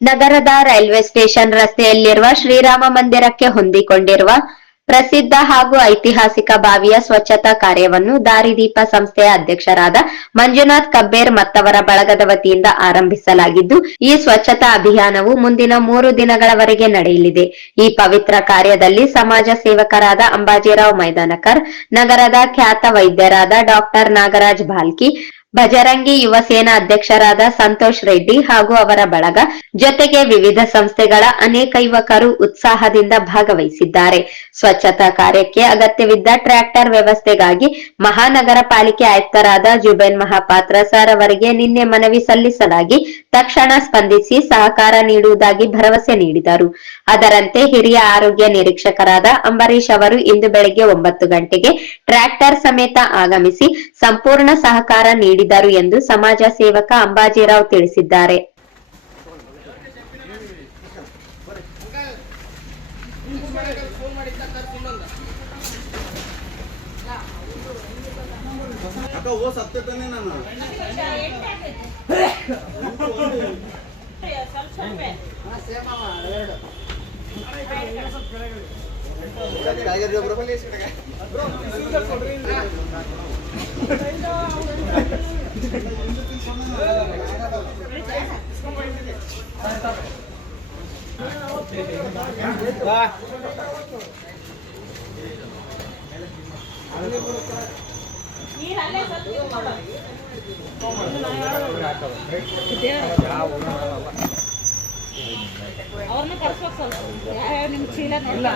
ನಗರದ railway station ರಸ್ತೆಯಲ್ಲಿರುವ ಶ್ರೀರಾಮ ಮಂದಿರಕ್ಕೆ ಹೊಂದಿಕೊಂಡಿರುವ ಪ್ರಸಿದ್ಧ ಹಾಗೂ ಐತಿಹಾಸಿಕ ಬಾವಿಯ ಸ್ವಚ್ಛತಾ ಕಾರ್ಯವನ್ನು ದಾರಿದೀಪ ಸಂಸ್ಥೆಯ ಅಧ್ಯಕ್ಷರಾದ ಮಂಜುನಾಥ್ ಕಬ್ಬೇರ್ ಮತ್ತವರ ಬಳಗದ ವತಿಯಿಂದ ಆರಂಭಿಸಲಾಗಿದ್ದು, ಈ ಸ್ವಚ್ಛತಾ ಅಭಿಯಾನವು ಮುಂದಿನ 3 ದಿನಗಳವರೆಗೆ ನಡೆಯಲಿದೆ. ಈ ಪವಿತ್ರ ಕಾರ್ಯದಲ್ಲಿ ಸಮಾಜ ಸೇವಕರಾದ ಅಂಬಾಜಿರಾವ್ ಮೈದಾನಕರ್, ನಗರದ ಖ್ಯಾತ ವೈದ್ಯರಾದ ಡಾಕ್ಟರ್ ನಾಗರಾಜ್ ಭಾಲ್ಕಿ, ಭಜರಂಗಿ ಯುವ ಸೇನಾ ಅಧ್ಯಕ್ಷರಾದ ಸಂತೋಷ್ ರೆಡ್ಡಿ ಹಾಗೂ ಅವರ ಬಳಗ ಜೊತೆಗೆ ವಿವಿಧ ಸಂಸ್ಥೆಗಳ ಅನೇಕ ಯುವಕರು ಉತ್ಸಾಹದಿಂದ ಭಾಗವಹಿಸಿದ್ದಾರೆ. ಸ್ವಚ್ಛತಾ ಕಾರ್ಯಕ್ಕೆ ಅಗತ್ಯವಿದ್ದ ಟ್ರ್ಯಾಕ್ಟರ್ ವ್ಯವಸ್ಥೆಗಾಗಿ ಮಹಾನಗರ ಪಾಲಿಕೆ ಆಯುಕ್ತರಾದ ಜುಬೇನ್ ಮಹಾಪಾತ್ರ ಸರ್ ಅವರಿಗೆ ನಿನ್ನೆ ಮನವಿ ಸಲ್ಲಿಸಲಾಗಿ ತಕ್ಷಣ ಸ್ಪಂದಿಸಿ ಸಹಕಾರ ನೀಡುವುದಾಗಿ ಭರವಸೆ ನೀಡಿದರು. ಅದರಂತೆ ಹಿರಿಯ ಆರೋಗ್ಯ ನಿರೀಕ್ಷಕರಾದ ಅಂಬರೀಶ್ ಅವರು ಇಂದು ಬೆಳಗ್ಗೆ 9 ಗಂಟೆಗೆ ಟ್ರ್ಯಾಕ್ಟರ್ ಸಮೇತ ಆಗಮಿಸಿ ಸಂಪೂರ್ಣ ಸಹಕಾರ ನೀಡಿದರು ಎಂದು ಸಮಾಜ ಸೇವಕ ಅಂಬಾಜಿರಾವ್ ತಿಳಿಸಿದ್ದಾರೆ. ಅವ್ರನ್ನ ಕರ್ಸ್ಬೇಕು ಸ್ವಲ್ಪ ಯಾವ ನಿಮ್ ಚೀಲ ನೋಡಲ್ಲ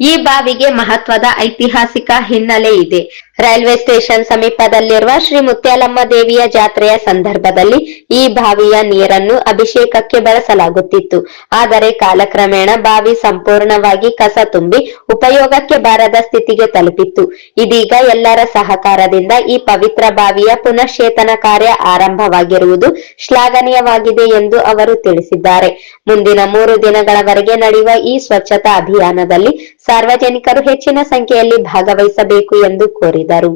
ಈ ಬಾವಿಗೆ ಮಹತ್ವದ ಐತಿಹಾಸಿಕ ಹಿನ್ನೆಲೆ ಇದೆ. ರೈಲ್ವೆ ಸ್ಟೇಷನ್ ಸಮೀಪದಲ್ಲಿರುವ ಶ್ರೀ ಮುತ್ಯಾಲಮ್ಮ ದೇವಿಯ ಜಾತ್ರೆಯ ಸಂದರ್ಭದಲ್ಲಿ ಈ ಬಾವಿಯ ನೀರನ್ನು ಅಭಿಷೇಕಕ್ಕೆ ಬಳಸಲಾಗುತ್ತಿತ್ತು. ಆದರೆ ಕಾಲಕ್ರಮೇಣ ಬಾವಿ ಸಂಪೂರ್ಣವಾಗಿ ಕಸ ತುಂಬಿ ಉಪಯೋಗಕ್ಕೆ ಬಾರದ ಸ್ಥಿತಿಗೆ ತಲುಪಿತ್ತು. ಇದೀಗ ಎಲ್ಲರ ಸಹಕಾರದಿಂದ ಈ ಪವಿತ್ರ ಬಾವಿಯ ಪುನಶ್ಚೇತನ ಕಾರ್ಯ ಆರಂಭವಾಗಿರುವುದು ಶ್ಲಾಘನೀಯವಾಗಿದೆ ಎಂದು ಅವರು ತಿಳಿಸಿದ್ದಾರೆ. ಮುಂದಿನ 3 ದಿನಗಳವರೆಗೆ ನಡೆಯುವ ಈ ಸ್ವಚ್ಛತಾ ಅಭಿಯಾನದಲ್ಲಿ ಸಾರ್ವಜನಿಕರು ಹೆಚ್ಚಿನ ಸಂಖ್ಯೆಯಲ್ಲಿ ಭಾಗವಹಿಸಬೇಕು ಎಂದು ಕೋರಿದರು.